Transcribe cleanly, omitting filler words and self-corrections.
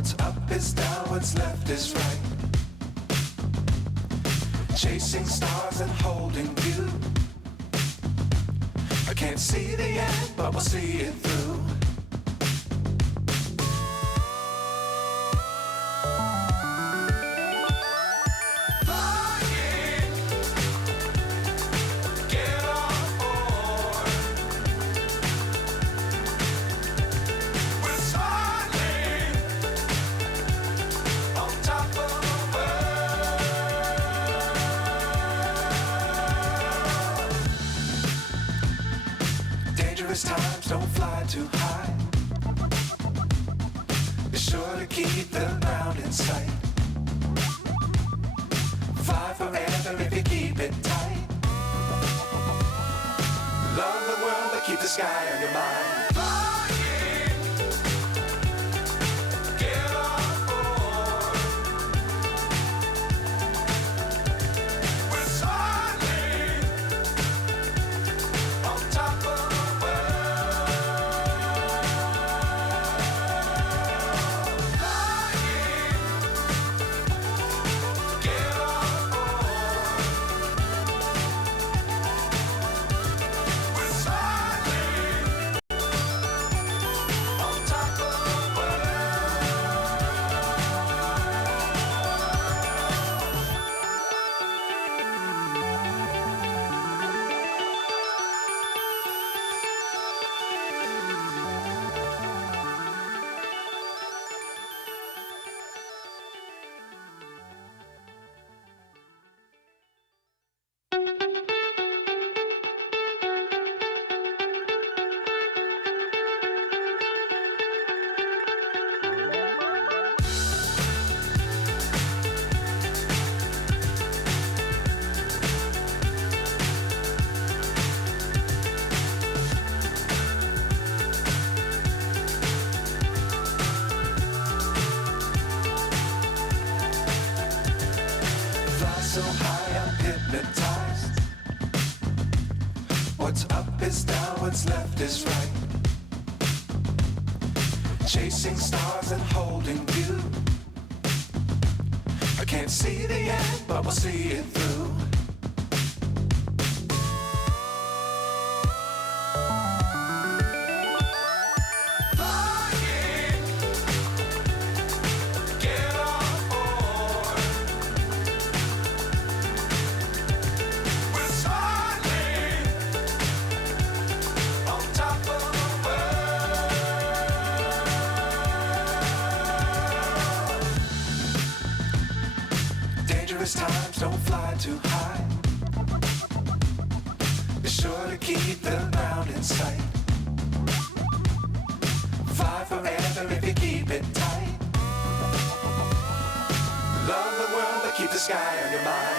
What's up is down, what's left is right. Chasing stars and holding you. I can't see the end, but we'll see it through. Times don't fly too high. Be sure to keep the ground in sight. Fly forever if you keep it tight. Love the world but keep the sky on your mind. So high I'm hypnotized. What's up is down, what's left is right. Chasing stars and holding you. I can't see the end, but we'll see it through. Times don't fly too high. Be sure to keep the ground in sight. Fly forever if you keep it tight. Love the world but keep the sky on your mind.